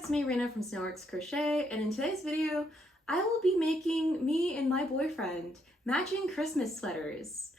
it's me, Rena from Snowworks Crochet, and in today's video, I will be making me and my boyfriend matching Christmas sweaters.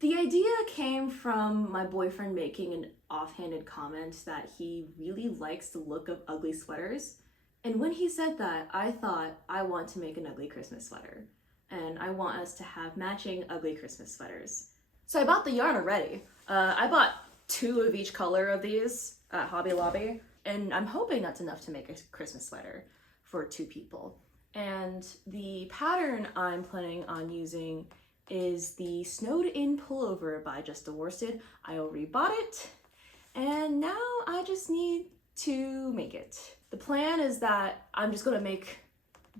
The idea came from my boyfriend making an offhanded comment that he really likes the look of ugly sweaters. And when he said that, I thought, I want to make an ugly Christmas sweater. And I want us to have matching ugly Christmas sweaters. So I bought the yarn already. I bought 2 of each color of these at Hobby Lobby, and I'm hoping that's enough to make a Christmas sweater for 2 people. And the pattern I'm planning on using is the Snowed In Pullover by Just the Worsted. I already bought it, and now I just need to make it. The plan is that I'm just gonna make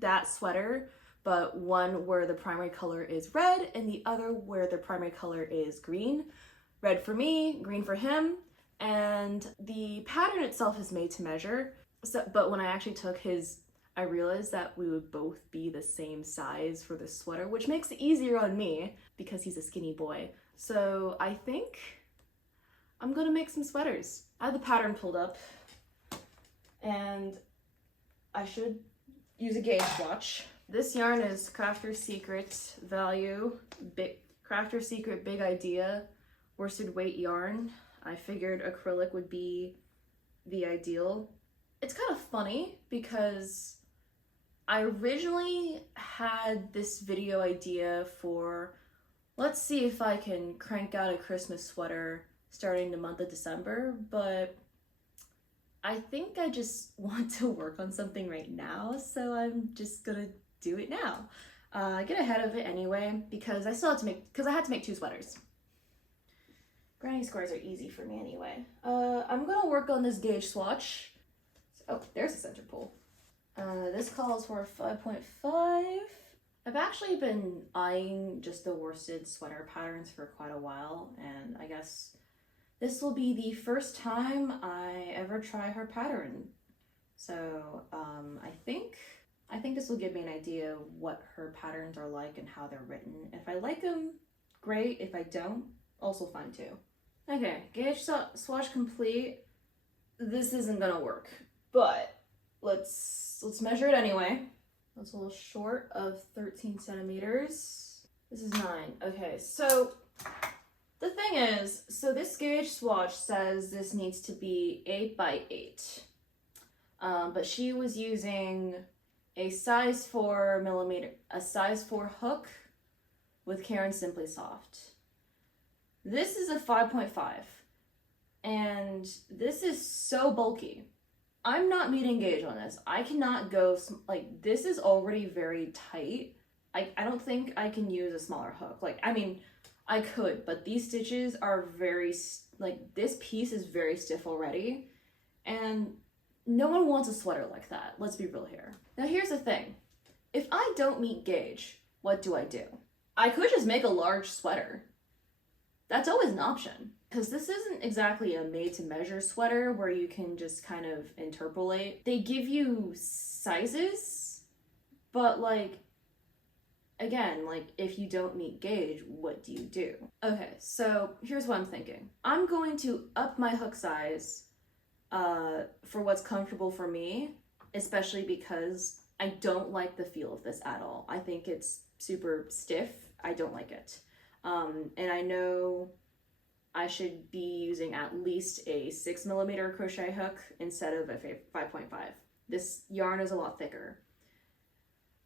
that sweater, but one where the primary color is red and the other where the primary color is green. Red for me, green for him, and the pattern itself is made to measure. But when I actually took his, I realized that we would both be the same size for the sweater, which makes it easier on me because he's a skinny boy. So I think I'm gonna make some sweaters. I have the pattern pulled up, and I should use a gauge swatch. This yarn is Crafter's Secret Value, Crafter's Secret Big Idea worsted weight yarn. I figured acrylic would be the ideal. It's kind of funny because I originally had this video idea for, let's see if I can crank out a Christmas sweater starting the month of December, but I think I just want to work on something right now, so I'm just gonna do it now. Get ahead of it anyway because I had to make 2 sweaters. Granny squares are easy for me anyway. I'm gonna work on this gauge swatch. Oh, there's a center pull. This calls for 5.5. I've actually been eyeing just the worsted sweater patterns for quite a while, and I guess this will be the first time I ever try her pattern. So I think this will give me an idea of what her patterns are like and how they're written. If I like them, great. If I don't, also fine too. Okay, gauge swatch complete. This isn't gonna work, but let's measure it anyway. That's a little short of 13 centimeters. This is 9. Okay, so the thing is, so this gauge swatch says this needs to be 8 by 8, but she was using a size 4 millimeter, a size 4 hook with Karen Simply Soft. This is a 5.5, and this is so bulky. I'm not meeting gauge on this. I cannot go, like, this is already very tight. I don't think I can use a smaller hook. Like, I mean, I could, but these stitches are very, like, this piece is very stiff already, and no one wants a sweater like that. Let's be real here. Now, here's the thing. If I don't meet gauge, what do? I could just make a large sweater. That's always an option, because this isn't exactly a made-to-measure sweater where you can just kind of interpolate. They give you sizes, but like, again, like if you don't meet gauge, what do you do? Okay, so here's what I'm thinking. I'm going to up my hook size for what's comfortable for me, especially because I don't like the feel of this at all. I think it's super stiff. I don't like it. And I know I should be using at least a 6 millimeter crochet hook instead of a 5.5. This yarn is a lot thicker.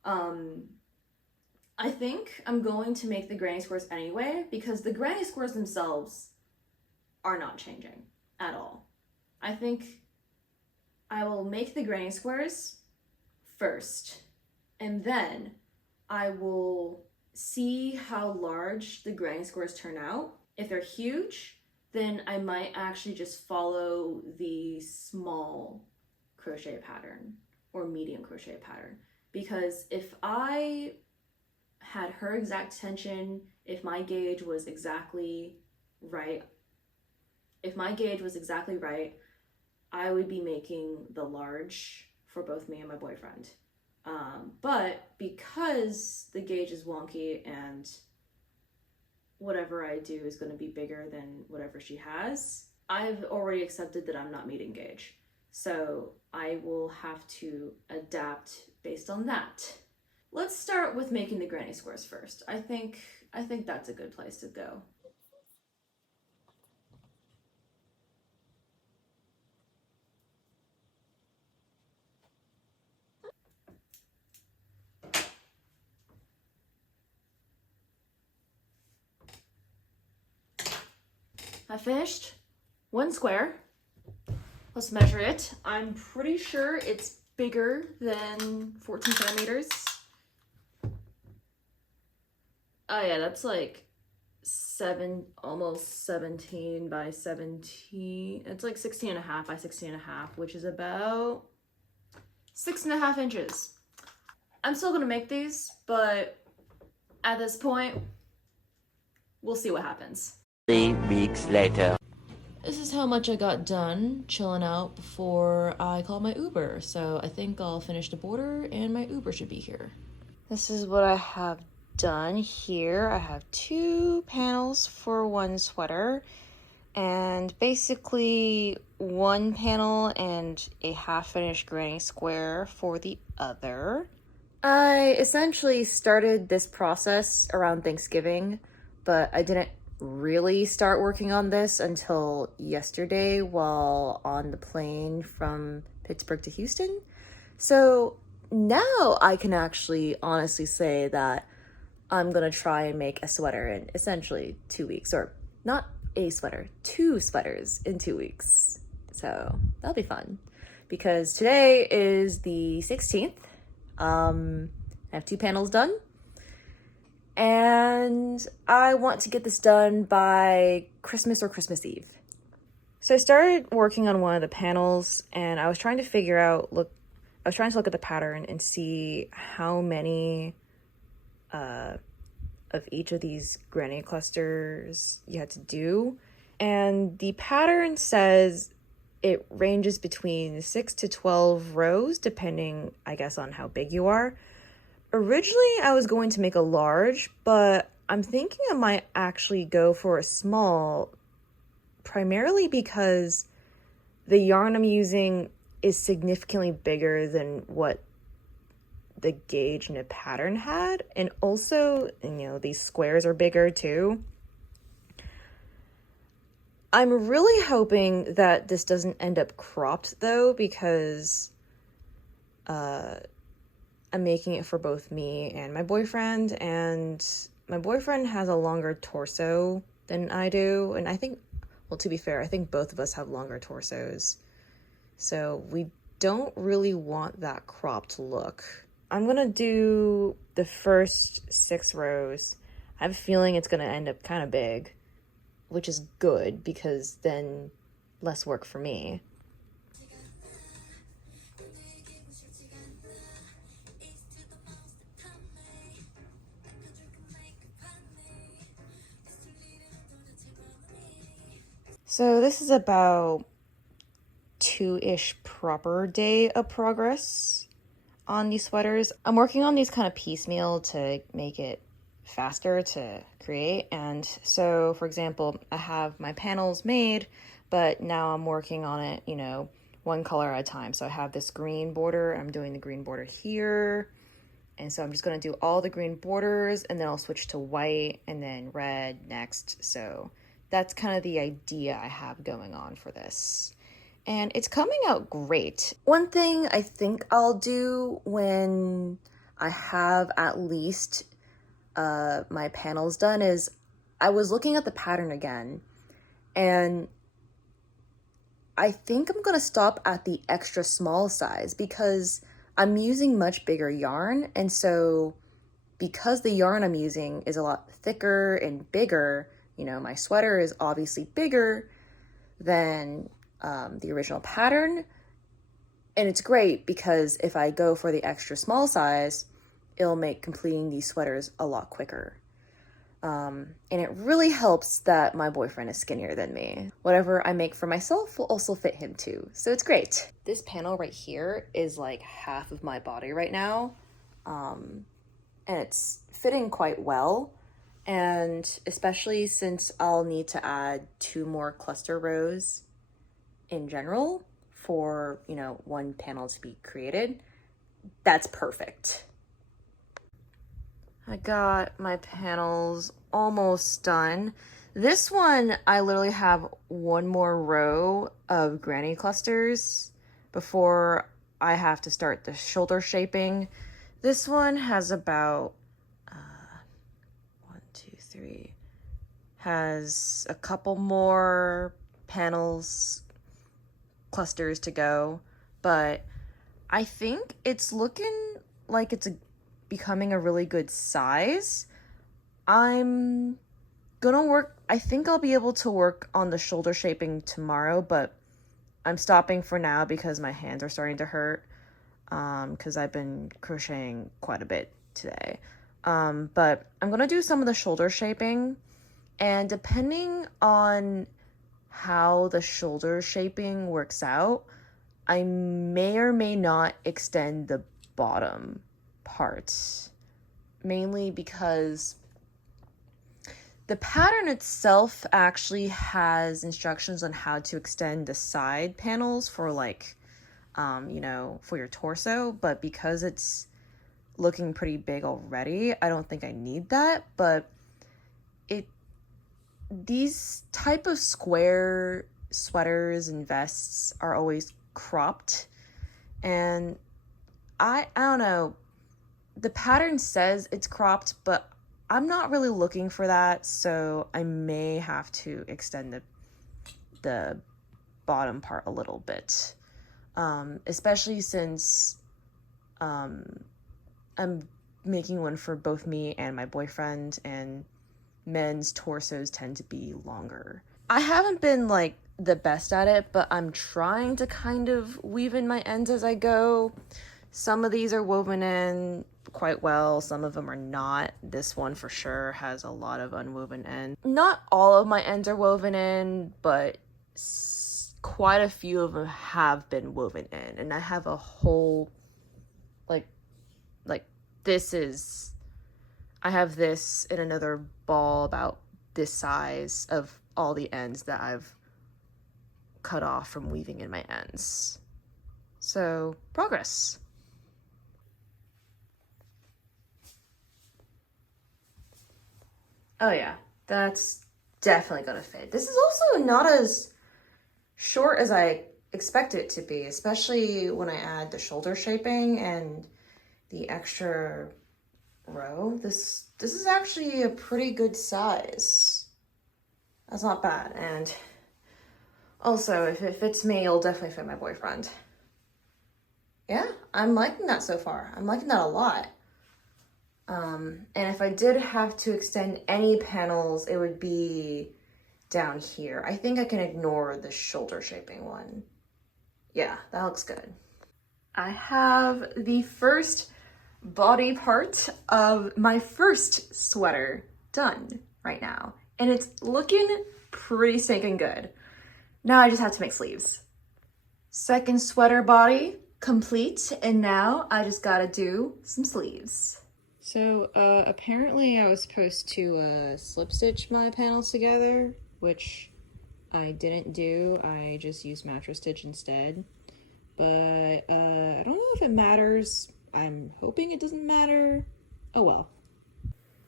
I think I'm going to make the granny squares anyway because the granny squares themselves are not changing at all. I think I will make the granny squares first, and then I will see how large the granny squares turn out. If they're huge, then I might actually just follow the small crochet pattern or medium crochet pattern. Because if I had her exact tension, if my gauge was exactly right, I would be making the large for both me and my boyfriend. But because the gauge is wonky and whatever I do is going to be bigger than whatever she has, I've already accepted that I'm not meeting gauge. So I will have to adapt based on that. Let's start with making the granny squares first. I think that's a good place to go. I finished one square. Let's measure it. I'm pretty sure it's bigger than 14 centimeters. Oh yeah, that's like almost 17 by 17. It's like 16 and a half by 16 and a half, which is about 6.5 inches. I'm still gonna make these, but at this point, we'll see what happens. 3 weeks later. This is how much I got done chilling out before I called my Uber. So I think I'll finish the border and my Uber should be here. This is what I have done here. I have 2 panels for one sweater and basically 1 panel and a half-finished granny square for the other. I essentially started this process around Thanksgiving, but I didn't really start working on this until yesterday while on the plane from Pittsburgh to Houston. So now I can actually honestly say that I'm gonna try and make a sweater in essentially 2 weeks, or not a sweater, 2 sweaters in 2 weeks. So that'll be fun because today is the 16th. I have 2 panels done. And I want to get this done by Christmas or Christmas Eve. So I started working on one of the panels and I was trying to figure out, I was trying to look at the pattern and see how many of each of these granny clusters you had to do. And the pattern says it ranges between 6 to 12 rows, depending, I guess, on how big you are. Originally, I was going to make a large, but I'm thinking I might actually go for a small, primarily because the yarn I'm using is significantly bigger than what the gauge in the pattern had. And also, these squares are bigger too. I'm really hoping that this doesn't end up cropped though, because I'm making it for both me and my boyfriend, and my boyfriend has a longer torso than I do, and I think, well, to be fair, I think both of us have longer torsos, so we don't really want that cropped look. I'm gonna do the first 6 rows. I have a feeling it's gonna end up kind of big, which is good because then less work for me. So this is about 2-ish proper day of progress on these sweaters. I'm working on these kind of piecemeal to make it faster to create. And so, for example, I have my panels made, but now I'm working on it, one color at a time. So I have this green border. I'm doing the green border here. And so I'm just going to do all the green borders, and then I'll switch to white and then red next. So that's kind of the idea I have going on for this. And it's coming out great. One thing I think I'll do when I have at least my panels done is I was looking at the pattern again, and I think I'm gonna stop at the extra small size because I'm using much bigger yarn. And so because the yarn I'm using is a lot thicker and bigger, my sweater is obviously bigger than the original pattern. And it's great because if I go for the extra small size, it'll make completing these sweaters a lot quicker. And it really helps that my boyfriend is skinnier than me. Whatever I make for myself will also fit him too. So it's great. This panel right here is like half of my body right now. And it's fitting quite well. And especially since I'll need to add 2 more cluster rows in general for, one panel to be created, that's perfect. I got my panels almost done. This one, I literally have one more row of granny clusters before I have to start the shoulder shaping. This one has about 1, 2, 3, has a couple more panels, clusters to go, but I think it's looking like it's becoming a really good size. I'm gonna work, I think I'll be able to work on the shoulder shaping tomorrow, but I'm stopping for now because my hands are starting to hurt, because I've been crocheting quite a bit today. But I'm gonna do some of the shoulder shaping, and depending on how the shoulder shaping works out, I may or may not extend the bottom part, mainly because the pattern itself actually has instructions on how to extend the side panels for for your torso, but because it's looking pretty big already, I don't think I need that. But these type of square sweaters and vests are always cropped, and I don't know, the pattern says it's cropped, but I'm not really looking for that, so I may have to extend the bottom part a little bit, especially since I'm making one for both me and my boyfriend, and men's torsos tend to be longer. I haven't been the best at it, but I'm trying to kind of weave in my ends as I go. Some of these are woven in quite well, some of them are not. This one for sure has a lot of unwoven ends. Not all of my ends are woven in, but quite a few of them have been woven in, and I have a whole I have this in another ball about this size of all the ends that I've cut off from weaving in my ends. So, progress. Oh yeah, that's definitely gonna fit. This is also not as short as I expect it to be, especially when I add the shoulder shaping and the extra row. This is actually a pretty good size. That's not bad. And also, if it fits me, it'll definitely fit my boyfriend. Yeah, I'm liking that so far. I'm liking that a lot. And if I did have to extend any panels, it would be down here. I think I can ignore the shoulder shaping one. Yeah, that looks good. I have the first body part of my first sweater done right now, and it's looking pretty stinking good. Now I just have to make sleeves. Second sweater body complete, and now I just gotta do some sleeves. So apparently I was supposed to slip stitch my panels together, which I didn't do. I just used mattress stitch instead. But I don't know if it matters. I'm hoping it doesn't matter. Oh well.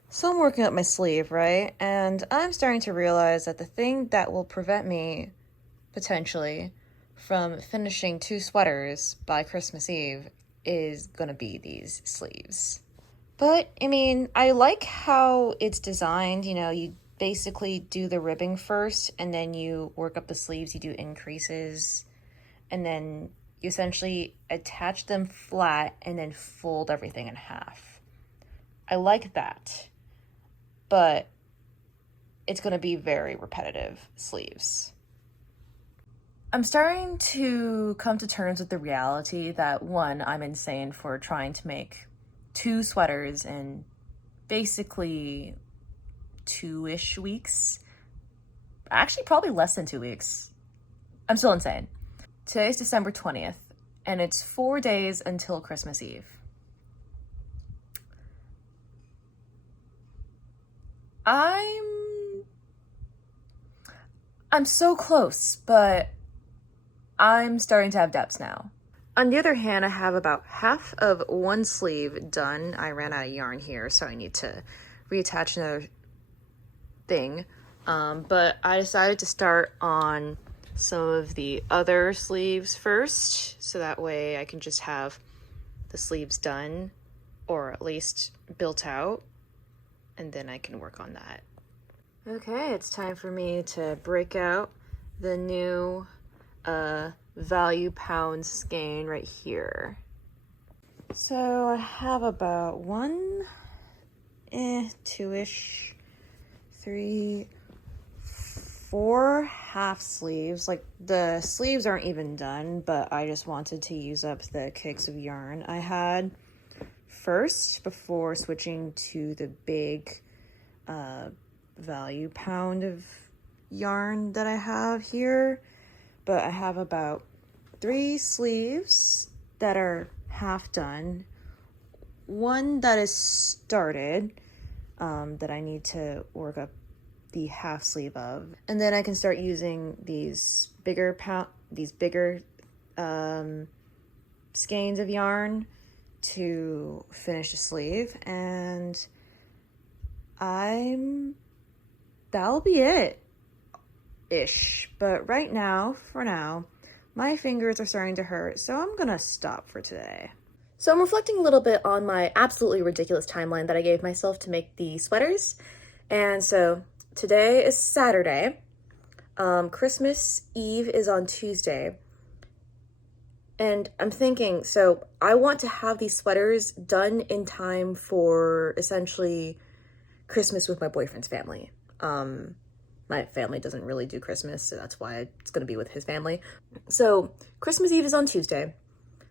So I'm working up my sleeve, right? And I'm starting to realize that the thing that will prevent me, potentially, from finishing 2 sweaters by Christmas Eve is gonna be these sleeves. But, I mean, I like how it's designed. You basically do the ribbing first, and then you work up the sleeves, you do increases, and then you essentially attach them flat and then fold everything in half. I like that, but it's going to be very repetitive sleeves. I'm starting to come to terms with the reality that, one, I'm insane for trying to make 2 sweaters in basically 2-ish weeks. Actually, probably less than 2 weeks. I'm still insane. Today's December 20th, and it's 4 days until Christmas Eve. I'm so close, but I'm starting to have depths now. On the other hand, I have about half of one sleeve done. I ran out of yarn here, so I need to reattach another thing. But I decided to start on some of the other sleeves first, so that way I can just have the sleeves done, or at least built out, and then I can work on that. Okay, it's time for me to break out the new value pound skein right here. So I have about one, two-ish, three, four half sleeves. Like the sleeves aren't even done, but I just wanted to use up the cakes of yarn I had first before switching to the big value pound of yarn that I have here. But I have about 3 sleeves that are half done, one that is started that I need to work up the half sleeve of, and then I can start using these bigger skeins of yarn to finish the sleeve, and that'll be it ish. But right now, for now, my fingers are starting to hurt, so I'm gonna stop for today. So I'm reflecting a little bit on my absolutely ridiculous timeline that I gave myself to make the sweaters. And so today is Saturday. Christmas Eve is on Tuesday. And I'm thinking, so I want to have these sweaters done in time for essentially Christmas with my boyfriend's family. My family doesn't really do Christmas, so that's why it's going to be with his family. So Christmas Eve is on Tuesday.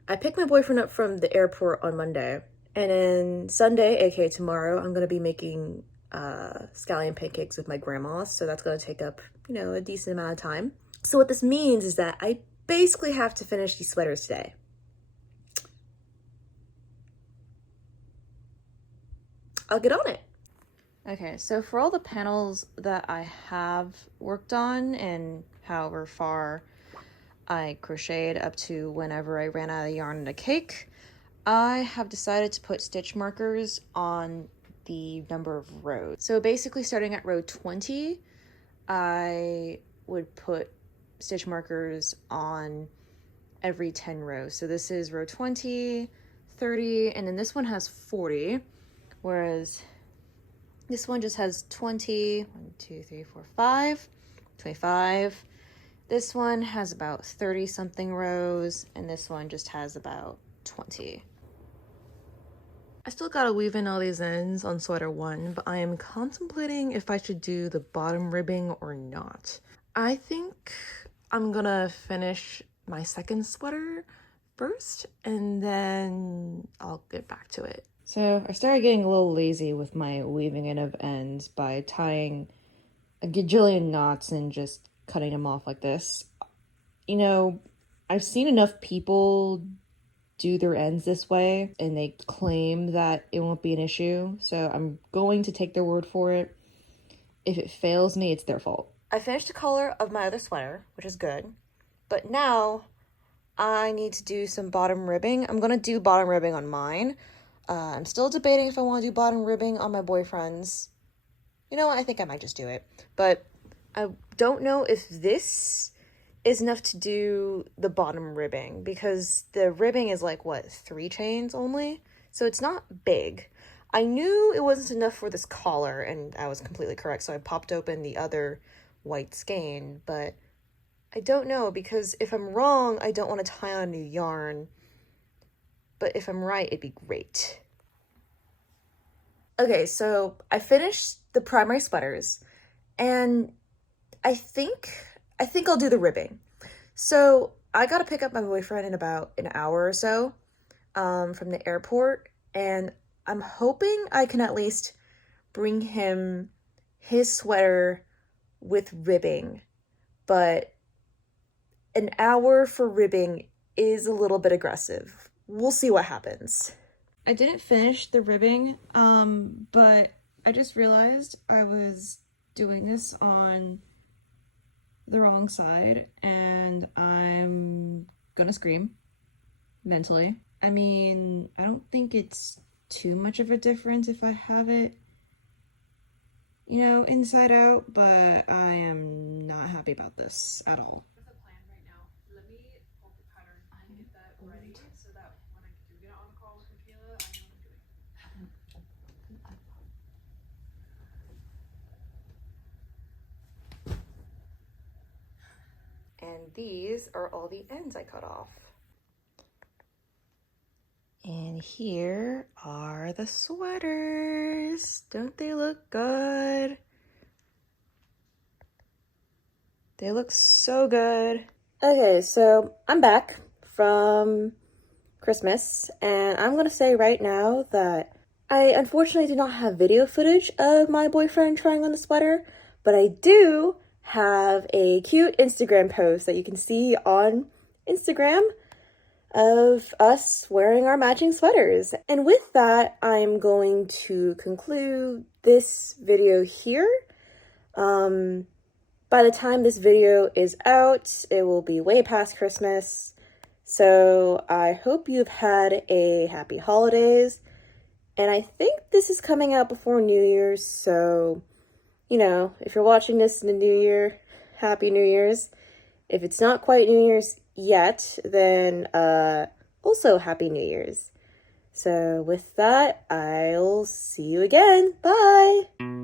I picked my boyfriend up from the airport on Monday. And then Sunday, aka tomorrow, I'm going to be making scallion pancakes with my grandma. So that's going to take up, a decent amount of time. So what this means is that I basically have to finish these sweaters today. I'll get on it. Okay, so for all the panels that I have worked on and however far I crocheted up to whenever I ran out of yarn in a cake, I have decided to put stitch markers on the number of rows. So basically starting at row 20, I would put stitch markers on every 10 rows. So this is row 20, 30, and then this one has 40, whereas this one just has 20, 1, 2, 3, 4, 5, 25. This one has about 30 something rows, and this one just has about 20. I still gotta weave in all these ends on sweater 1, but I am contemplating if I should do the bottom ribbing or not. I think I'm gonna finish my second sweater first, and then I'll get back to it. So I started getting a little lazy with my weaving in of ends by tying a gajillion knots and just cutting them off like this. I've seen enough people do their ends this way and they claim that it won't be an issue, so I'm going to take their word for it. If it fails me, it's their fault. I finished the color of my other sweater, which is good, but now I need to do some bottom ribbing. I'm gonna do bottom ribbing on mine. I'm still debating if I want to do bottom ribbing on my boyfriend's. You know what? I think I might just do it. But I don't know if this is enough to do the bottom ribbing, because the ribbing is like, 3 chains only? So it's not big. I knew it wasn't enough for this collar, and I was completely correct. So I popped open the other white skein, but I don't know, because if I'm wrong, I don't want to tie on a new yarn. But if I'm right, it'd be great. Okay, so I finished the primary sweaters, and I think I'll do the ribbing. So I gotta pick up my boyfriend in about an hour or so from the airport, and I'm hoping I can at least bring him his sweater with ribbing, but an hour for ribbing is a little bit aggressive. We'll see what happens. I didn't finish the ribbing, but I just realized I was doing this on the wrong side, and I'm gonna scream mentally. I mean, I don't think it's too much of a difference if I have it, you know, inside out, but I am not happy about this at all. With a plan right now. Let me pull the pattern and get that ready so that when I do get on a call with Michaela, I know what I'm doing. And these are all the ends I cut off. And here are the sweaters. Don't they look good? They look so good. Okay, so I'm back from Christmas, and I'm gonna say right now that I unfortunately did not have video footage of my boyfriend trying on the sweater, but I do have a cute Instagram post that you can see on Instagram of us wearing our matching sweaters. And with that, I'm going to conclude this video here. By the time this video is out, it will be way past Christmas. So I hope you've had a happy holidays. And I think this is coming out before New Year's, so, you know, if you're watching this in the New Year, Happy New Year's. If it's not quite New Year's yet, then also Happy New Year's. So with that, I'll see you again. Bye!